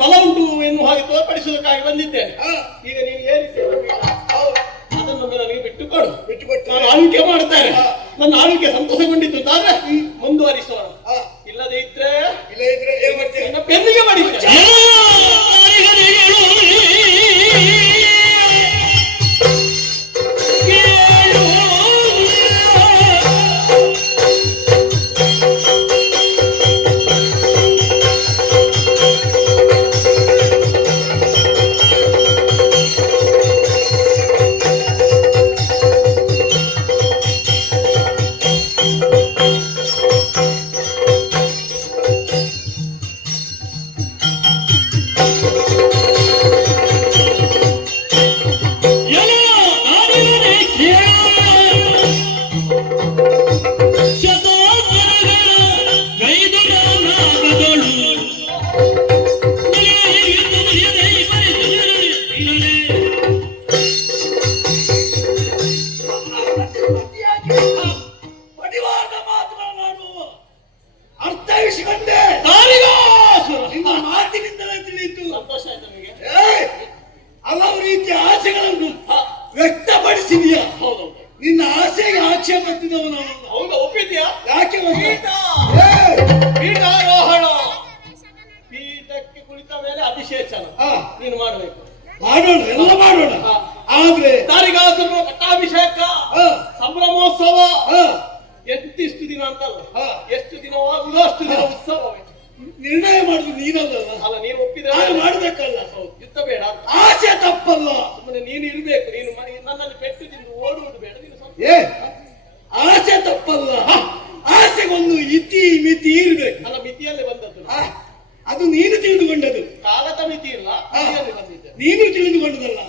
ಬಲ ಉಂಟು ಎನ್ನುವ ಹಾಗೆ ತೋರ್ಪಡಿಸುವುದಕ್ಕಾಗಿ ಬಂದಿದ್ದೇನೆ ಈಗ ನೀನು ಏನಿದೆ ಹೌದು. ಅದನ್ನೊಮ್ಮೆ ನನಗೆ ಬಿಟ್ಟುಕೊಡು. ಬಿಟ್ಟುಕೊಟ್ಟು ನಾನು ಆಳ್ವಿಕೆ ಮಾಡ್ತಾರೆ. ನನ್ನ ಆಳ್ವಿಕೆ ಸಂತೋಷಗೊಂಡಿತ್ತು ತಾನೆ. ಅಭಿಷೇಚನ ನೀನು ಮಾಡಬೇಕು. ಮಾಡೋಣ ಎಲ್ಲ ಮಾಡೋಣ. ಆದ್ರೆ ದಾರಿಗಾಸುರ ಪಟ್ಟಾಭಿಷೇಕ ಸಂಭ್ರಮೋತ್ಸವ ಎಂತಿಷ್ಟು ದಿನ ಅಂತಲ್ಲ? ಹಾ. ಎಷ್ಟು ದಿನವಾಗುವುದೋ ಅಷ್ಟು ದಿನ ಉತ್ಸವ ನಿರ್ಣಯ ಮಾಡುದು ನೀನಲ್ಲ ಅಲ್ಲ ನೀನು ಒಪ್ಪಿದ್ರೆ ನಾನು ಮಾಡಬೇಕಲ್ಲ. ಯುದ್ಧ ಬೇಡ. ಆಸೆ ತಪ್ಪಲ್ಲ. ಸುಮ್ಮನೆ ನೀನು ಇರ್ಬೇಕು ನೀನು ನನ್ನಲ್ಲಿ ಪೆಟ್ಟು ತಿಂದು ಓಡುವುದು ಬೇಡ ನೀನು ಏ ಆಸೆ ತಪ್ಪಲ್ಲ. ಆಸೆಗೊಂದು ಇತಿ ಮಿತಿ ಇರ್ಬೇಕು. ಅಲ್ಲ ಮಿತಿಯಲ್ಲೇ ಬಂದದ್ದು. ಅದು ನೀನು ತಿಳಿದುಕೊಂಡದ್ದು ಕಾಲದ ಮಿತಿ ಇಲ್ಲ ನೀನು ತಿಳಿದುಕೊಂಡದಲ್ಲ.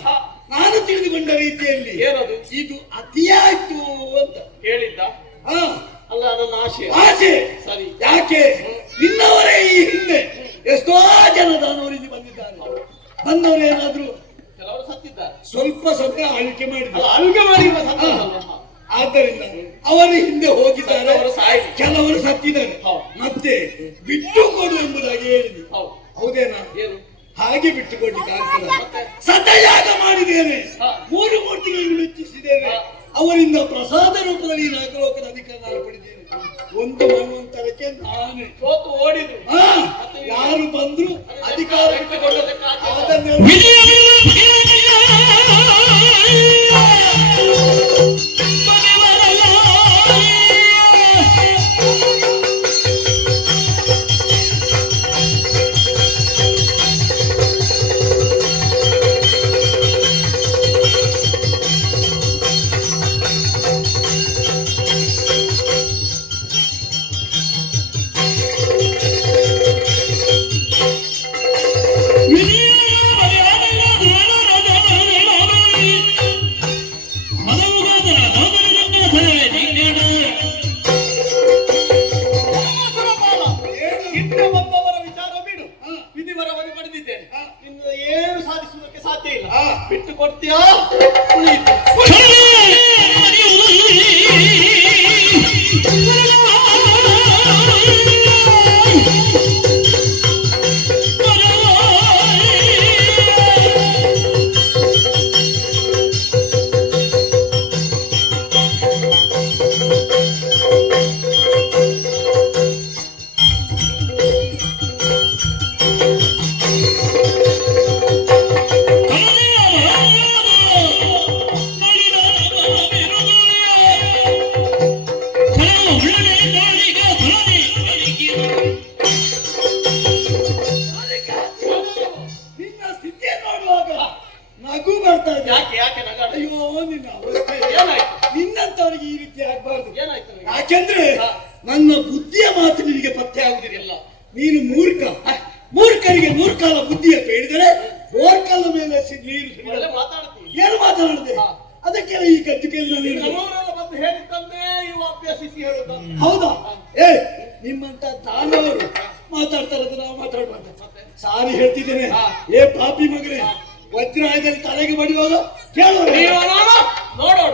ನಾನು ತಿಳಿದುಕೊಂಡ ರೀತಿಯಲ್ಲಿ ಏನದು? ಇದು ಅತಿಯಾಯ್ತು ಅಂತ. ಹೇಳಿದ್ದ? ಅಲ್ಲ ನನ್ನ ಆಸೆ. ಆಸೆ. ಸರಿ. ಯಾಕೆ? ನಿನ್ನವರೇ ಈ ಹಿಂದೆ ಎಷ್ಟೋ ಜನ ದಾನವರಿಗೆ ಬಂದಿದ್ದಾರೆ. ಬಂದವರೇನಾದ್ರೂ ಕೆಲವರು ಸತ್ತಿದ್ದಾರೆ. ಸ್ವಲ್ಪ ಸ್ವಲ್ಪ ಆಳ್ಕೆ ಅಲ್ಲ ಮಾಡಿದ್ದಾರೆ ಮಾಡಿ? ಆದ್ದರಿಂದ ಅವರು ಹಿಂದೆ ಹೋಗಿದ್ದಾರೆ. ಅವರು ಕೆಲವರು ಸತ್ತಿದ್ದಾರೆ. ಹೌದು. ಮತ್ತೆ ಬಿಟ್ಟು ಕೊಡು ಎಂಬುದಾಗಿ ಹೇಳಿದೆ. ಹೌದು. ಹೌದೇನಾ ಹಾಗೆ ಬಿಟ್ಟುಕೊಡ್ಲಿಕ್ಕೆ ಆಗ್ತದೆ ಸತಯಾಗ ಮಾಡಿದ್ದೇನೆ. ಮೂರು ಮೂರ್ತಿಗಳನ್ನು ಮೆಚ್ಚಿಸಿದ್ದೇನೆ ಅವರಿಂದ ಪ್ರಸಾದ ರೂಪದಲ್ಲಿ ಈ ನಿನ್ನ ರೀತಿ ಆಗ್ಬಾರ್ದು. ಏನಾಯ್ತು ಯಾಕೆಂದ್ರೆ ನನ್ನ ಬುದ್ಧಿಯ ಮಾತು ನಿನಗೆ ಪತ್ತೆ ಆಗುದಿಲ್ಲ. ನೀನು ಮೂರ್ಖ. ಮೂರ್ಖರಿಗೆ ಮೂರ್ಖಾಲ ಬುದ್ಧಿಯ ಹೇಳಿದರೆ ಬೋರ್ಕಲ್ಲ ಮೇಲೆ ನೀರು ಏನು ಮಾತನಾಡಿದೆ ಅದಕ್ಕೆ ಈ ಇವು ಅಭ್ಯಸಿಸಿ ಹೇಳುದು. ಹೌದಾ? ಏ ನಿಮ್ಮಂತ ತಾನವರು ಮಾತಾಡ್ತಾರದು ನಾವು ಮಾತಾಡ್ಬಾರ್ದು. ಸಾರಿ ಹೇಳ್ತಿದ್ದೇನೆ. ಏ ಪಾಪಿ ಮಗನೇ ವಜ್ರಾಯದಲ್ಲಿ ತಲೆಗೆ ಬಡಿಯೋದು ಕೇಳೋಣ ನೋಡೋಣ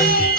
Hey!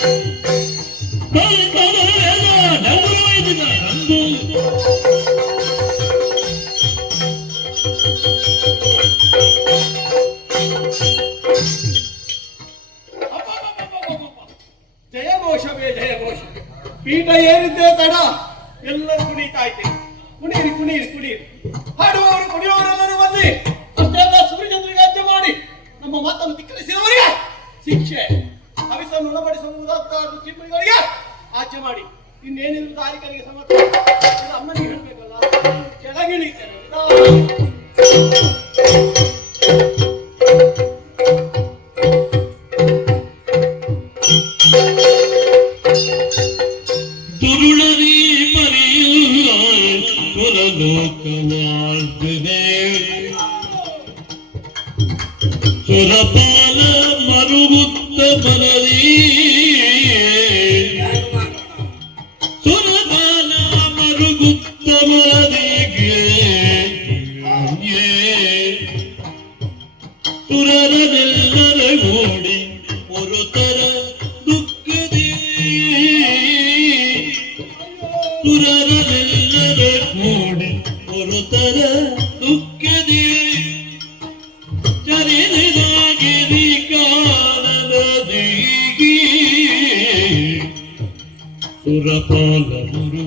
pura pala pura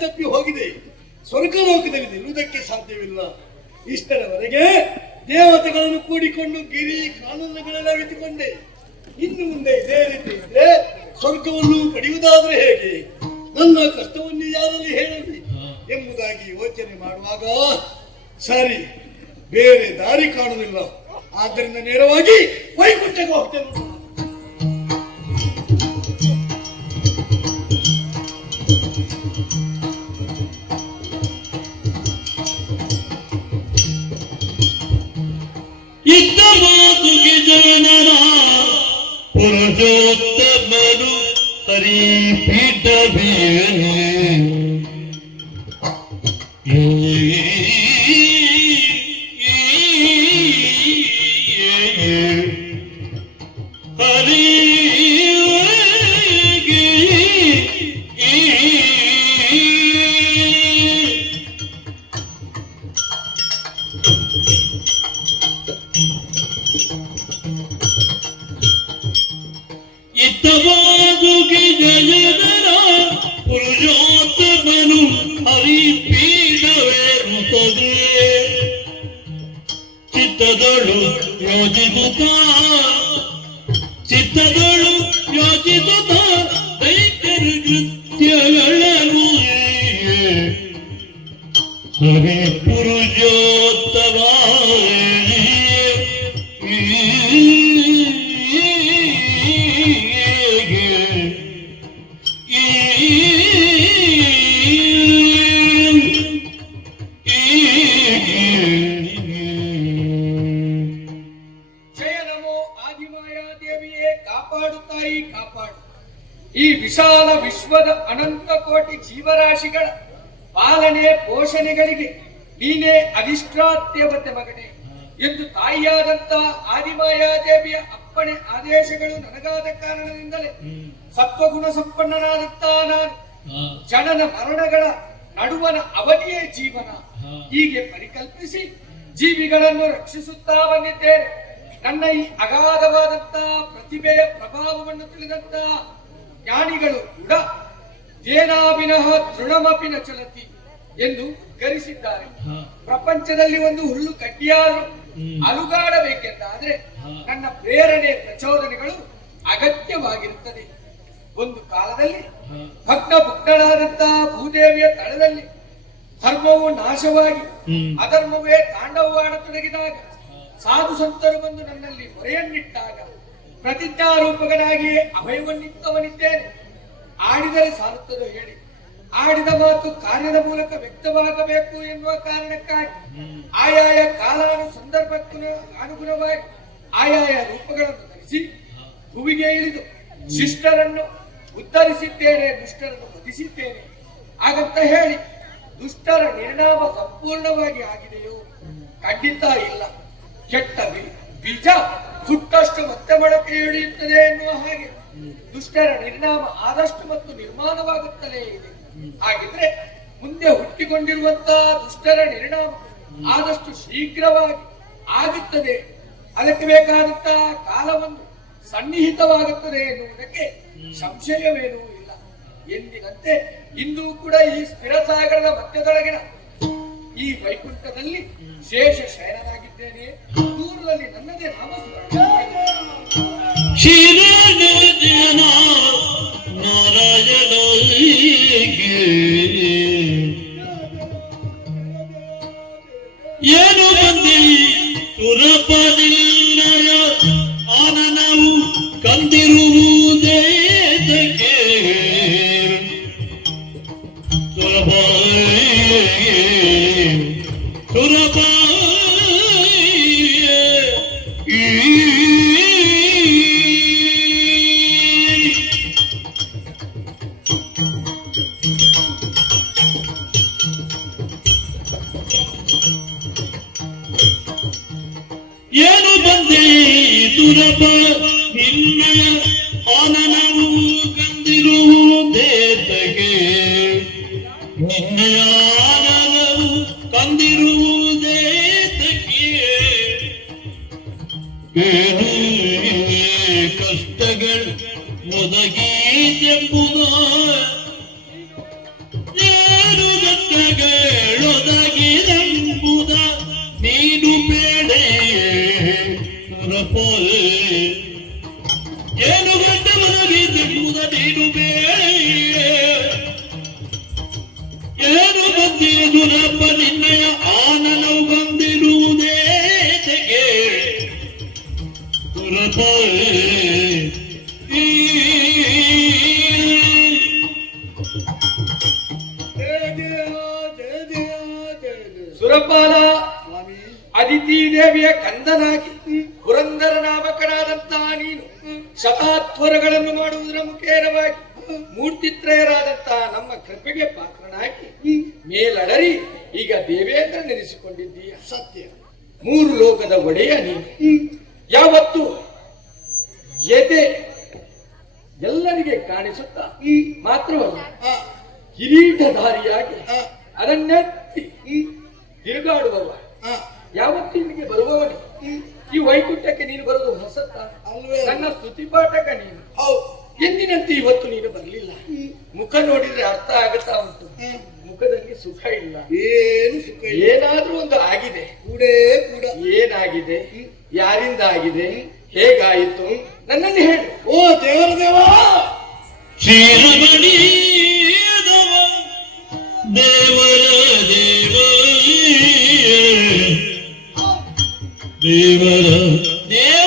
ತಪ್ಪಿ ಹೋಗಿದೆ. ಸ್ವರ್ಗ ಲೋಕದಲ್ಲಿ ನಿಲ್ಲುವುದಕ್ಕೆ ಸಾಧ್ಯವಿಲ್ಲ. ಇಷ್ಟರವರೆಗೆ ದೇವತೆಗಳನ್ನು ಕೂಡಿಕೊಂಡು ಗಿರಿ ಕಾನೂನುಗಳೆಲ್ಲ ಇಟ್ಟುಕೊಂಡೆ. ಇನ್ನು ಮುಂದೆ ಇದೇ ರೀತಿ ಇದ್ರೆ ಸ್ವರ್ಗವನ್ನು ಪಡೆಯುವುದಾದ್ರೆ ಹೇಗೆ? ನನ್ನ ಕಷ್ಟವನ್ನು ಯಾರಲ್ಲಿ ಹೇಳಲಿ? ಎಂಬುದಾಗಿ ಯೋಚನೆ ಮಾಡುವಾಗ ಸರಿ ಬೇರೆ ದಾರಿ ಕಾಣುವುದಿಲ್ಲ. ಆದ್ದರಿಂದ ನೇರವಾಗಿ ವೈಕುಂಠಕ್ಕೆ ಹೋಗ್ತೇನೆ. ಪುರುಷೋತ್ತಮರು ಹರಿಪೀಠವೀಯನೇ Por puro yo. ಆದೇಶಗಳು ನನಗಾದ ಕಾರಣದಿಂದಲೇ ಸತ್ವಗುಣ ಸಂಪನ್ನನಾದಂತ ನಾನು. ಜನನ ಮರಣಗಳ ನಡುವನ ಅವಧಿಯೇ ಜೀವನ. ಹೀಗೆ ಪರಿಕಲ್ಪಿಸಿ ಜೀವಿಗಳನ್ನು ರಕ್ಷಿಸುತ್ತಾ ಬಂದಿದ್ದೇನೆ. ನನ್ನ ಈ ಅಗಾಧವಾದಂತ ಪ್ರತಿಭೆಯ ಪ್ರಭಾವವನ್ನು ತಿಳಿದಂತ ಜ್ಞಾನಿಗಳು ಕೂಡ ಏನಾಭಿನಃ ತೃಣಮಪಿನ ಚಲತಿ. ಎಂದು ಉದ್ಗರಿಸಿದ್ದಾರೆ. ಪ್ರಪಂಚದಲ್ಲಿ ಒಂದು ಹುಲ್ಲು ಕಡ್ಡಿಯಾದರೂ ಅಲುಗಾಡಬೇಕೆಂದಾದ್ರೆ ನನ್ನ ಪ್ರೇರಣೆ ಪ್ರಚೋದನೆಗಳು ಅಗತ್ಯವಾಗಿರುತ್ತದೆ. ಒಂದು ಕಾಲದಲ್ಲಿ ಭಕ್ತ ಭಕ್ತನಾದಂತಹ ಭೂದೇವಿಯ ತಳದಲ್ಲಿ ಧರ್ಮವು ನಾಶವಾಗಿ ಅಧರ್ಮವೇ ತಾಂಡವವಾಡತೊಡಗಿದಾಗ ಸಾಧು ಸಂತರು ಬಂದು ನನ್ನಲ್ಲಿ ಹೊರೆಯನ್ನಿಟ್ಟಾಗ ಪ್ರತಿಜ್ಞಾರೂಪಕನಾಗಿ ಅಭಯವನ್ನಿತ್ತವನಿದ್ದೇನೆ. ಆಡಿದರೆ ಸಾಲುತ್ತದೋ ಹೇಳಿ. ಆಡಿದ ಮಾತು ಕಾರ್ಯದ ಮೂಲಕ ವ್ಯಕ್ತವಾಗಬೇಕು ಎನ್ನುವ ಕಾರಣಕ್ಕಾಗಿ ಆಯಾಯ ಕಾಲಾನು ಸಂದರ್ಭಕ್ಕೂ ಅನುಗುಣವಾಗಿ ಆಯಾಯ ರೂಪಗಳನ್ನು ಧರಿಸಿ ಭುವಿಗೆ ಇಳಿದು ಶಿಷ್ಟರನ್ನು ಉದ್ಧರಿಸಿದ್ದೇನೆ ದುಷ್ಟರನ್ನು ವಧಿಸಿದ್ದೇನೆ. ಹಾಗಂತ ಹೇಳಿ ದುಷ್ಟರ ನಿರ್ಣಾಮ ಸಂಪೂರ್ಣವಾಗಿ ಆಗಿದೆಯೋ? ಖಂಡಿತ ಇಲ್ಲ. ಕೆಟ್ಟ ಬೀಜ ಸುಟ್ಟಷ್ಟು ಮತ್ತೆ ಮೊಳಕೆ ಇಳಿಯುತ್ತದೆ ಎನ್ನುವ ಹಾಗೆ ದುಷ್ಟರ ನಿರ್ಣಾಮ ಆದಷ್ಟು ಮತ್ತು ನಿರ್ಮಾಣವಾಗುತ್ತಲೇ ಇದೆ. ಹಾಗಿದ್ರೆ ಮುಂದೆ ಹುಟ್ಟಿಕೊಂಡಿರುವಂತಹ ದುಷ್ಟರ ನಿರ್ಣಾಮ ಆದಷ್ಟು ಶೀಘ್ರವಾಗಿ ಆಗುತ್ತದೆ ಅದಕ್ಕೆ ಬೇಕಾದಂತ ಕಾಲವನ್ನು ಸನ್ನಿಹಿತವಾಗುತ್ತದೆ ಎನ್ನುವುದಕ್ಕೆ ಸಂಶಯವೇನೂ ಇಲ್ಲ. ಎಂದಿನಂತೆ ಇಂದು ಕೂಡ ಈ ಸ್ಥಿರಸಾಗರದ ಮಧ್ಯದೊಳಗಿನ ಈ ವೈಕುಂಠದಲ್ಲಿ ಶೇಷ ಶಯನನಾಗಿದ್ದೇನೆ. ದೂರದಲ್ಲಿ ನನ್ನದೇ ನಾಮಸ್ಮರಣೆ. ಶಿರನ ನಾರಾಯಣ ಏನು ಬಂದಿ? ಸುರಪದಿಲ್ಲಯ ಆನನವು ಕಂದಿರುವುದೇ ತಕ್ಕೆ ಏನು ಗಂಡ ಒದಗಿದೆಂಬುದ ನೀನು ಬೇಡೆ ಏನು ಬಂದಿರುವುದು ನಮ್ಮ ನಿನ್ನಯ ಆನನವು ಬಂದಿರುವುದೇ ತೆಗೆ? ಸುರಪೋಲೆ ಅದಿತಿ ದೇವಿಯ ಕಂದನಾಗಿ ನಮ್ಮ ಕೃಪೆಗೆ ಪಾತ್ರನಾಗಿ ಮೇಲಡರಿ. ಈಗ ದೇವೇಂದ್ರ ನೆನೆಸಿಕೊಂಡಿದ್ದೀಯ ಸತ್ಯ. ಮೂರು ಲೋಕದ ಒಡೆಯ ನೀನು. ಯಾವತ್ತು ಎದೆ ಎಲ್ಲರಿಗೆ ಕಾಣಿಸುತ್ತಾ? ಮಾತ್ರವಲ್ಲ ಆ, ಕಿರೀಟಧಾರಿಯಾಗಿ ಅದನ್ನೆತ್ತಿ ಈ ತಿರುಗಾಡುವವ. ಯಾವತ್ತು ಇಲ್ಲಿಗೆ ಬರುವವನೇ? ಈ ವೈಕುಂಠಕ್ಕೆ ನೀನು ಬರೋದು ಹೊಸತ್ತ? ಅಲ್ವೇ. ನನ್ನ ಸ್ತುತಿಪಾಠಕ ನೀನು. ಹೌದು. ಎಂದಿನಂತೆ ಇವತ್ತು ನೀನು ಬರಲಿಲ್ಲ? ಮುಖ ನೋಡಿದ್ರೆ ಅರ್ಥ ಆಗುತ್ತಾ ಉಂಟು. ಮುಖದಲ್ಲಿ ಸುಖ ಇಲ್ಲ. ಏನು ಸುಖ ಇಲ್ಲ. ಏನಾದ್ರೂ ಒಂದು ಆಗಿದೆ. ಕೂಡೇ ಕೂಡ. ಏನಾಗಿದೆ? ಯಾರಿಂದ ಆಗಿದೆ ಹೇಗಾಯಿತು? ನನ್ನನ್ನು ಹೇಳು. ಓ ದೇವರ ದೇವ! ಶ್ರೀರಮಣಿ ದೇವರ ದೇವ ದೇವರ ದೇವ.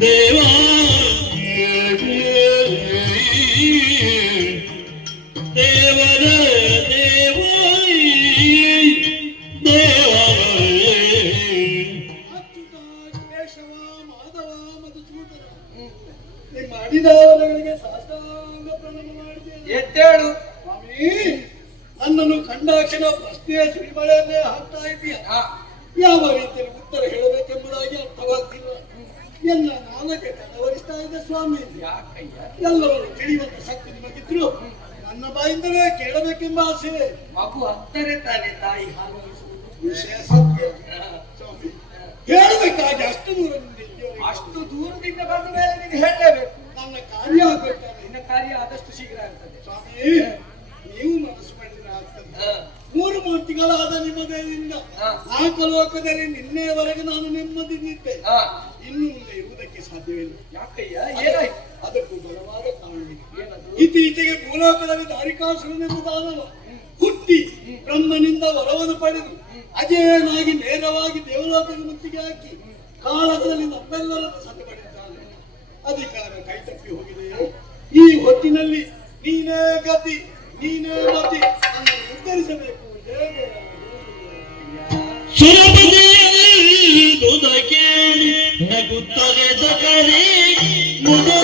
では ಮುದು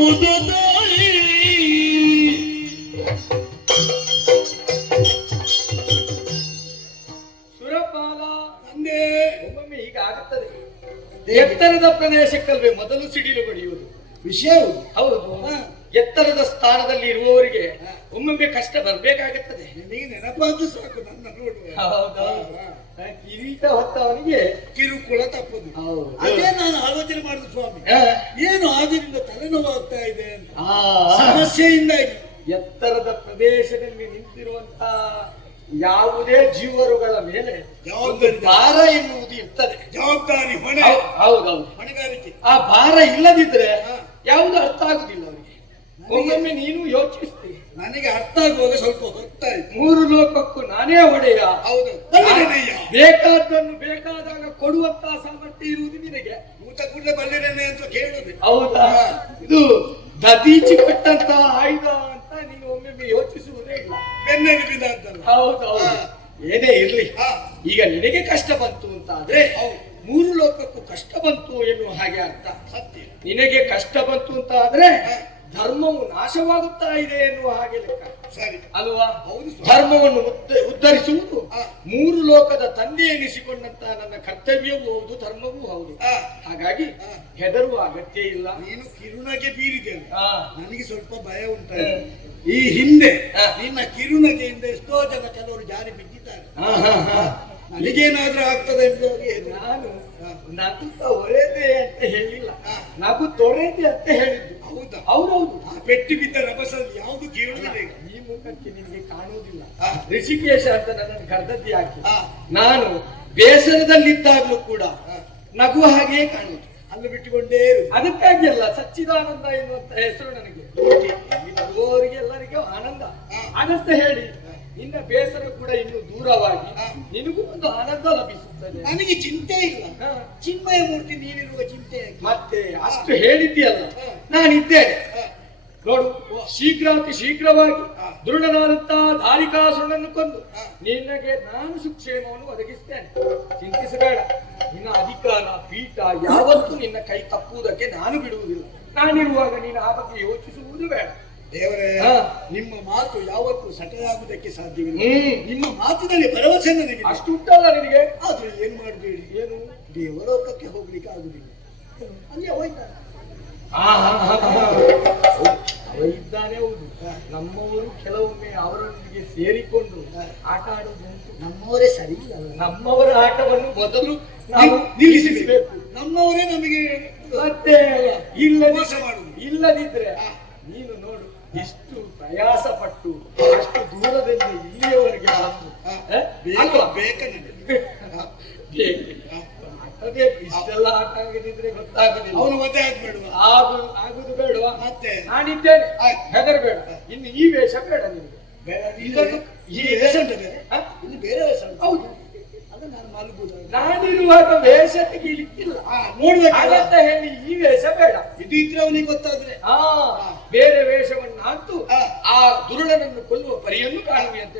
ಸುರಪಾಲ ಅಂದೇ ಒಮ್ಮೊಮ್ಮೆ ಈಗ ಆಗುತ್ತದೆ. ಎತ್ತರದ ಪ್ರದೇಶಕ್ಕಲ್ವೇ ಮೊದಲು ಸಿಡಿಲು ಬಡಿಯುವುದು. ವಿಷಯವು? ಹೌದು. ಎತ್ತರದ ಸ್ಥಾನದಲ್ಲಿ ಇರುವವರಿಗೆ ಒಮ್ಮೊಮ್ಮೆ ಕಷ್ಟ ಬರಬೇಕಾಗುತ್ತದೆ. ನೆನಪಾದ್ರೂ ಸಾಕು ನನ್ನ ನೋಡುವ. ಹೌದಾ. ಕಿರೀಟ ಹೊತ್ತವನಿಗೆ ಹೊಣೆಗಾರಿಕೆ ಆ ಭಾರ ಇಲ್ಲದಿದ್ರೆ ಯಾವುದು ಅರ್ಥ ಆಗುದಿಲ್ಲ ಅವರಿಗೆ. ಒಮ್ಮೊಮ್ಮೆ ನೀನು ಯೋಚಿಸ್ತಿ ನನಗೆ ಅರ್ಥ ಆಗುವಾಗ ಸ್ವಲ್ಪ ಹೊತ್ತಾಯ್ತು ಮೂರು ಲೋಕಕ್ಕೂ ನಾನೇ ಒಡೆಯ. ಹೌದು ಬೇಕಾದನ್ನು ಬೇಕಾದಾಗ ಕೊಡುವಂತಹ ಸಾಮರ್ಥ್ಯ ಇರುವುದು ನಿನಗೆ. ಊಟ ಕೂಡ ಬಲ್ಲಿರನೆ ಅಂತ ಕೇಳುದು. ಹೌದಾ? ಇದು ದದೀಚಿ ಕೊಟ್ಟಂತ ಆಯುಧ ಅಂತ ನೀನು ಒಮ್ಮೊಮ್ಮೆ ಯೋಚಿಸುವುದೇ ಇಲ್ಲ. ಬೆನ್ನೆ ಅಂತ ಹೌದೌದು ಏನೇ ಇರ್ಲಿ. ಈಗ ನಿನಗೆ ಕಷ್ಟ ಬಂತು ಅಂತ ಆದ್ರೆ ಮೂರು ಲೋಕಕ್ಕೂ ಕಷ್ಟ ಬಂತು ಎನ್ನುವ ಹಾಗೆ ಅರ್ಥ. ನಿನಗೆ ಕಷ್ಟ ಬಂತು ಅಂತ ಆದ್ರೆ ಧರ್ಮವು ನಾಶವಾಗುತ್ತಾ ಇದೆ ಎನ್ನುವ ಹಾಗೆ ಲೆಕ್ಕ. ಸರಿ. ಅಲ್ವಾ? ಹೌದು ಧರ್ಮವನ್ನು ಉದ್ಧರಿಸುವುದು ಮೂರು ಲೋಕದ ತಂದೆ ಎನಿಸಿಕೊಂಡಂತ ನನ್ನ ಕರ್ತವ್ಯವೂ ಹೌದು ಧರ್ಮವೂ ಹೌದು. ಹಾಗಾಗಿ ಹೆದರುವ ಅಗತ್ಯ ಇಲ್ಲ. ನೀನು ಕಿರುನಗೆ ಬೀರಿದ್ದೇನೆ ನನಗೆ ಸ್ವಲ್ಪ ಭಯ ಉಂಟ. ಈ ಹಿಂದೆ ನಿನ್ನ ಕಿರುನಗೆಯಿಂದ ಎಷ್ಟೋ ಜನ ಕೆಲವರು ಜಾರಿ ಬಿದ್ದಿದ್ದಾರೆ. ನನಗೇನಾದ್ರೂ ಆಗ್ತದೆ ಎಂಬುದಾಗಿ. ನಾನು. ನಗುತ್ತ ಹೊರೆದೆ ಅಂತ ಹೇಳಿಲ್ಲ. ನಗು ತೊರೆದೆ ಅಂತ ಹೇಳಿದ್ದು ಹೌದು ಹೌದೌದು ಆ ಪೆಟ್ಟು ಬಿದ್ದ ರಭಸಲ್ಲಿ ಯಾವುದು ಕೇಳುವುದಿಲ್ಲ ಈಗ ಈ ಮುಖಕ್ಕೆ ನಿಮಗೆ ಕಾಣುವುದಿಲ್ಲ. ಋಷಿಕೇಶ ಅಂತ ನನ್ನ ಕರ್ದದ್ದಿ ಹಾಕಿ. ನಾನು ಬೇಸರದಲ್ಲಿದ್ದಾಗಲೂ ಕೂಡ ನಗುವ ನಗು ಹಾಗೆಯೇ ಕಾಣುವುದು ಅಲ್ಲಿ ಬಿಟ್ಟುಕೊಂಡೇ. ಅದಕ್ಕಾಗಿ ಅಲ್ಲ ಸಚ್ಚಿದಾನಂದ ಎನ್ನುವಂತ ಹೆಸರು ನನಗೆ ಎಲ್ಲರಿಗೂ ಆನಂದ ಆ. ಆಗಷ್ಟ ಹೇಳಿ ನಿನ್ನ ಬೇಸರ ಕೂಡ ಇನ್ನು ದೂರವಾಗಿ ನಿನಗೂ ಒಂದು ಆನಂದ ಲಭಿಸುತ್ತದೆ. ನನಗೆ ಚಿಂತೆ ಇಲ್ಲ. ಚಿನ್ಮಯ ಮೂರ್ತಿ ನೀನಿರುವ ಚಿಂತೆ ಮತ್ತೆ ಅಷ್ಟು ಹೇಳಿದ್ದೀಯಲ್ಲ. ನಾನಿದ್ದೇನೆ ನೋಡು ಶೀಘ್ರಾತಿ ಶೀಘ್ರವಾಗಿ ದೃಢನಾದಂತಹ ದೃಢನಾದಂತಹ ಧಾರಿಕಾಸುರನನ್ನು ಕೊಂದು ನಿನಗೆ ನಾನು ಸುಕ್ಷೇಮವನ್ನು ಒದಗಿಸ್ತೇನೆ. ಚಿಂತಿಸಬೇಡ. ನಿನ್ನ ಅಧಿಕಾರ ಪೀಠ ಯಾವತ್ತೂ ನಿನ್ನ ಕೈ ತಪ್ಪುವುದಕ್ಕೆ ನಾನು ಬಿಡುವುದಿಲ್ಲ. ನಾನಿರುವಾಗ ನೀನು ಆ ಬಗ್ಗೆ ಯೋಚಿಸುವುದು ಬೇಡ. ದೇವರೇ. ನಿಮ್ಮ ಮಾತು ಯಾವತ್ತೂ ಸಟಲಾಗುವುದಕ್ಕೆ ಸಾಧ್ಯವಿಲ್ಲ. ನಿಮ್ಮ ಮಾತಿನಲ್ಲಿ ಭರವಸೆ ನನಗೆ ಅಷ್ಟು ಉಂಟಲ್ಲ ನಿನಗೆ? ಆದ್ರೆ ಏನ್ ಮಾಡಬೇಡಿ ಏನು? ದೇವಲೋಕಕ್ಕೆ ಹೋಗ್ಲಿಕ್ಕೆ ಆಗುದಿಲ್ಲ. ಅಲ್ಲೇ ಹೋಯ್ತಾನೆ. ಅವ ಇದ್ದಾನೆ ಹೌದು. ನಮ್ಮವರು ಕೆಲವೊಮ್ಮೆ ಅವರೊಂದಿಗೆ ಸೇರಿಕೊಂಡು ಆಟ ಆಡುವುದು ನಮ್ಮವರೇ ಸರಿ ಇಲ್ಲ. ನಮ್ಮವರ ಆಟವನ್ನು ಮೊದಲು ನಾವು ನಿಲ್- ನಿಲ್ಲಿಸಬೇಕು. ನಮ್ಮವರೇ ನಮಗೆ ಮತ್ತೆ ಇಲ್ಲ ಮೋಸ ಮಾಡುದು. ಇಲ್ಲದಿದ್ರೆ ಎಷ್ಟು ಪ್ರಯಾಸ ಪಟ್ಟು ಅಷ್ಟು ದೂರದಿಂದ ಇಲ್ಲಿಯವರೆಗೆ? ಬೇಕ. ಇಷ್ಟೆಲ್ಲ ಆಟ ಆಗದಿದ್ರೆ ಗೊತ್ತಾಗುದಿಲ್ಲ. ಅವನು ಮತ್ತೆ ಆಗ್ಬೇಡುವ ಆಗು ಆಗುದು ಬೇಡುವ? ಮತ್ತೆ? ನಾನಿದ್ದೇನೆ. ಹೆದರಬೇಡ. ಇನ್ನು ಈ ವೇಷ ಬೇಡ ನಿಮ್ಗೆ. ಬೇರೆ ಈ ವೇಷ ಉಂಟು ಬೇರೆ? ಇಲ್ಲಿ ಬೇರೆ ವೇಷ ಉಂಟು. ಹೌದು. ನಾನಿರುವಾಗ ವೇಷ ತೆಗಿಲಿಕ್ಕಿಲ್ಲ. ಹಾಗಂತ ಹೇಳಿ ಈ ವೇಷ ಬೇಡ. ಇದು ಇದ್ರೆ ಅವನಿಗೆ ಗೊತ್ತಾದ್ರೆ. ಆ ಬೇರೆ ವೇಷವನ್ನ ಹಾಕ್ತು ಆ. ದುರುಳನನ್ನು ಕೊಲ್ಲುವ ಪರಿಯನ್ನು ಕಾಣುವೆ ಅಂತ.